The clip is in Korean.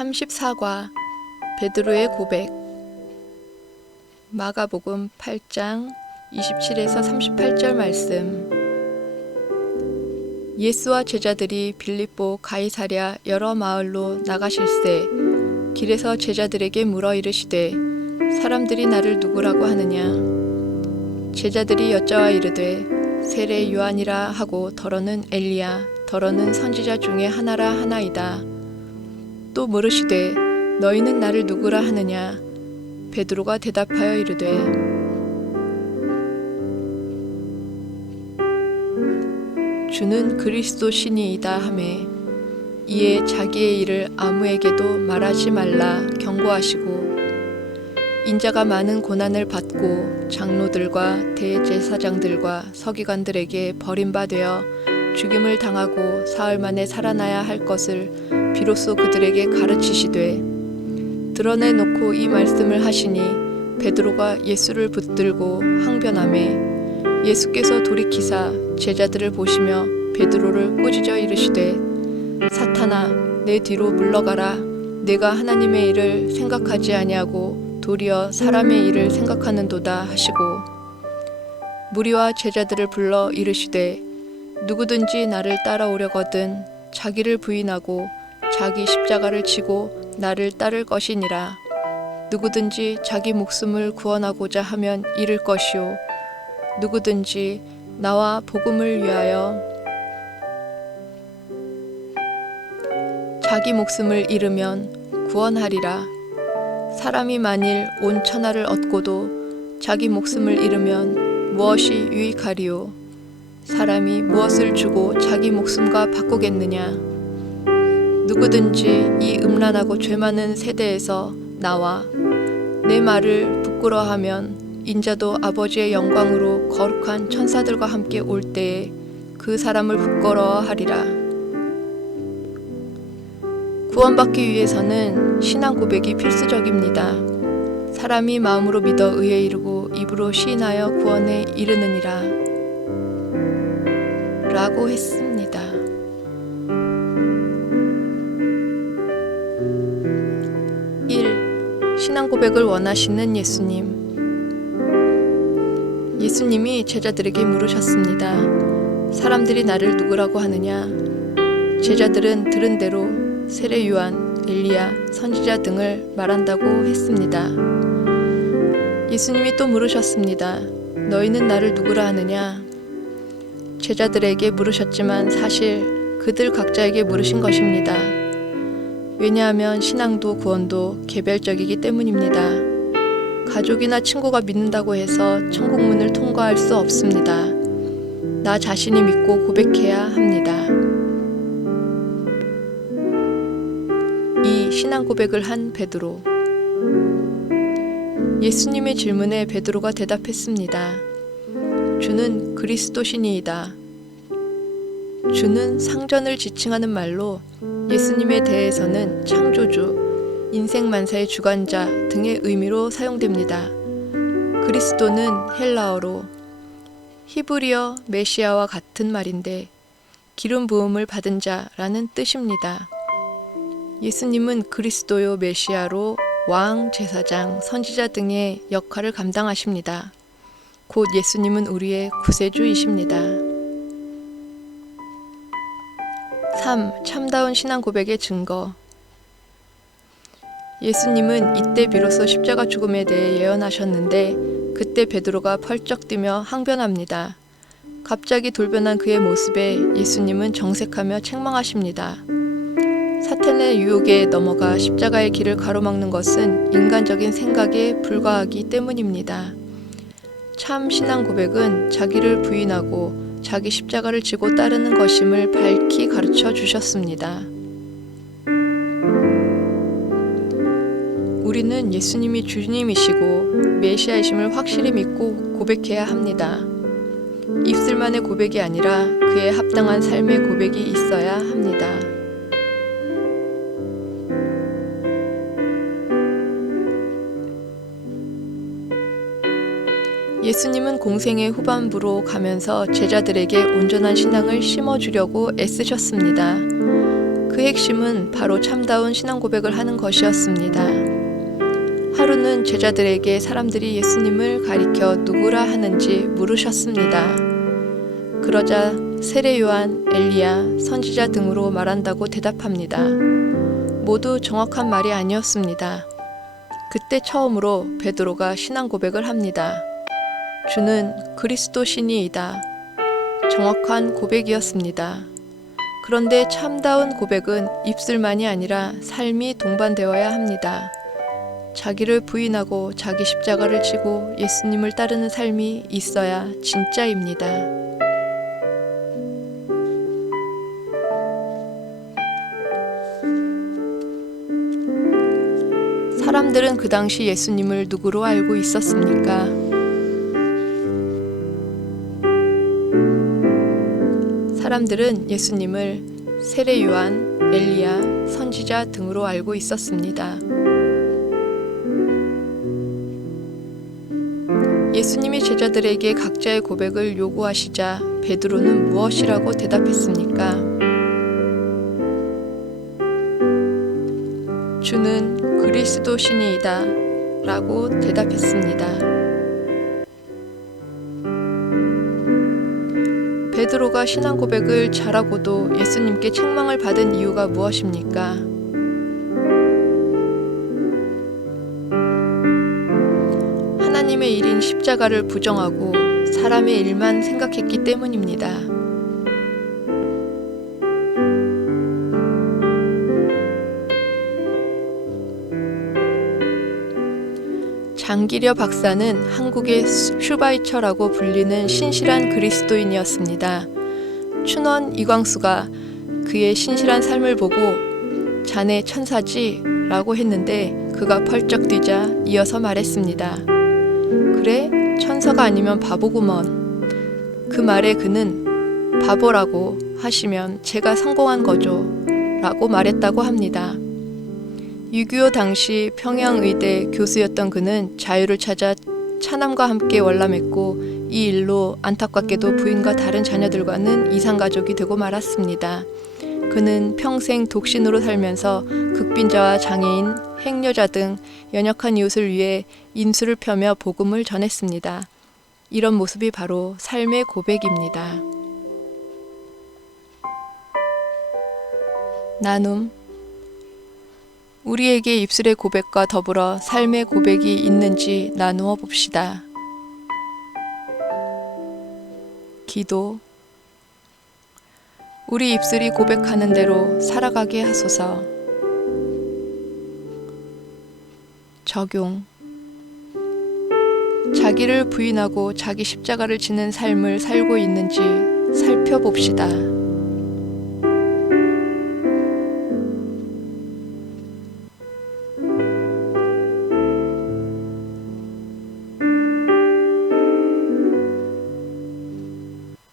34과 베드로의 고백. 마가복음 8장 27에서 38절 말씀. 예수와 제자들이 빌립보 가이사랴 여러 마을로 나가실새 길에서 제자들에게 물어 이르시되 사람들이 나를 누구라고 하느냐. 제자들이 여짜와 이르되 세례 요한이라 하고 더러는 엘리야 더러는 선지자 중에 하나라 하나이다. 또 물으시되 너희는 나를 누구라 하느냐. 베드로가 대답하여 이르되 주는 그리스도시니이다 하매 이에 자기의 일을 아무에게도 말하지 말라 경고하시고 인자가 많은 고난을 받고 장로들과 대제사장들과 서기관들에게 버림받아 죽임을 당하고 사흘 만에 살아나야 할 것을 비로소 그들에게 가르치시되 드러내놓고 이 말씀을 하시니 베드로가 예수를 붙들고 항변하매 예수께서 돌이키사 제자들을 보시며 베드로를 꾸짖어 이르시되 사탄아 내 뒤로 물러가라. 내가 하나님의 일을 생각하지 아니하고 도리어 사람의 일을 생각하는도다 하시고 무리와 제자들을 불러 이르시되 누구든지 나를 따라오려거든 자기를 부인하고 자기 십자가를 지고 나를 따를 것이니라. 누구든지 자기 목숨을 구원하고자 하면 잃을 것이요 누구든지 나와 복음을 위하여 자기 목숨을 잃으면 구원하리라. 사람이 만일 온 천하를 얻고도 자기 목숨을 잃으면 무엇이 유익하리요. 사람이 무엇을 주고 자기 목숨과 바꾸겠느냐. 누구든지 이 음란하고 죄 많은 세대에서 나와 내 말을 부끄러워하면 인자도 아버지의 영광으로 거룩한 천사들과 함께 올 때에 그 사람을 부끄러워하리라. 구원받기 위해서는 신앙 고백이 필수적입니다. 사람이 마음으로 믿어 의에 이르고 입으로 시인하여 구원에 이르느니라 라고 했습니다. 1. 신앙 고백을 원하시는 예수님. 예수님이 제자들에게 물으셨습니다. 사람들이 나를 누구라고 하느냐? 제자들은 들은 대로 세례 요한, 엘리야, 선지자 등을 말한다고 했습니다. 예수님이 또 물으셨습니다. 너희는 나를 누구라 하느냐? 제자들에게 물으셨지만 사실 그들 각자에게 물으신 것입니다. 왜냐하면 신앙도 구원도 개별적이기 때문입니다. 가족이나 친구가 믿는다고 해서 천국문을 통과할 수 없습니다. 나 자신이 믿고 고백해야 합니다. 이 신앙 고백을 한 베드로. 예수님의 질문에 베드로가 대답했습니다. 주는 그리스도시니이다. 주는 상전을 지칭하는 말로 예수님에 대해서는 창조주, 인생만사의 주관자 등의 의미로 사용됩니다. 그리스도는 헬라어로 히브리어 메시아와 같은 말인데 기름 부음을 받은 자라는 뜻입니다. 예수님은 그리스도요 메시아로 왕, 제사장, 선지자 등의 역할을 감당하십니다. 곧 예수님은 우리의 구세주이십니다. 3. 참다운 신앙 고백의 증거. 예수님은 이때 비로소 십자가 죽음에 대해 예언하셨는데 그때 베드로가 펄쩍 뛰며 항변합니다. 갑자기 돌변한 그의 모습에 예수님은 정색하며 책망하십니다. 사탄의 유혹에 넘어가 십자가의 길을 가로막는 것은 인간적인 생각에 불과하기 때문입니다. 참 신앙 고백은 자기를 부인하고 자기 십자가를 지고 따르는 것임을 밝히 가르쳐 주셨습니다. 우리는 예수님이 주님이시고 메시아이심을 확실히 믿고 고백해야 합니다. 입술만의 고백이 아니라 그에 합당한 삶의 고백이 있어야 합니다. 예수님은 공생의 후반부로 가면서 제자들에게 온전한 신앙을 심어주려고 애쓰셨습니다. 그 핵심은 바로 참다운 신앙 고백을 하는 것이었습니다. 하루는 제자들에게 사람들이 예수님을 가리켜 누구라 하는지 물으셨습니다. 그러자 세례 요한, 엘리야, 선지자 등으로 말한다고 대답합니다. 모두 정확한 말이 아니었습니다. 그때 처음으로 베드로가 신앙 고백을 합니다. 주는 그리스도 신이이다. 정확한 고백이었습니다. 그런데 참다운 고백은 입술만이 아니라 삶이 동반되어야 합니다. 자기를 부인하고 자기 십자가를 지고 예수님을 따르는 삶이 있어야 진짜입니다. 사람들은 그 당시 예수님을 누구로 알고 있었습니까? 사람들은 예수님을 세례 요한, 엘리야, 선지자 등으로 알고 있었습니다. 예수님이 제자들에게 각자의 고백을 요구하시자 베드로는 무엇이라고 대답했습니까? 주는 그리스도 신이이다 라고 대답했습니다. 베드로가 신앙 고백을 잘하고도 예수님께 책망을 받은 이유가 무엇입니까? 하나님의 일인 십자가를 부정하고 사람의 일만 생각했기 때문입니다. 장기려 박사는 한국의 슈바이처라고 불리는 신실한 그리스도인이었습니다. 춘원 이광수가 그의 신실한 삶을 보고 자네 천사지? 라고 했는데 그가 펄쩍 뛰자 이어서 말했습니다. 그래? 천사가 아니면 바보구먼. 그 말에 그는 바보라고 하시면 제가 성공한 거죠. 라고 말했다고 합니다. 6.25 당시 평양의대 교수였던 그는 자유를 찾아 차남과 함께 월남했고 이 일로 안타깝게도 부인과 다른 자녀들과는 이산가족이 되고 말았습니다. 그는 평생 독신으로 살면서 극빈자와 장애인, 행여자 등 연약한 이웃을 위해 인수를 펴며 복음을 전했습니다. 이런 모습이 바로 삶의 고백입니다. 나눔. 우리에게 입술의 고백과 더불어 삶의 고백이 있는지 나누어 봅시다. 기도. 우리 입술이 고백하는 대로 살아가게 하소서. 적용. 자기를 부인하고 자기 십자가를 지는 삶을 살고 있는지 살펴봅시다.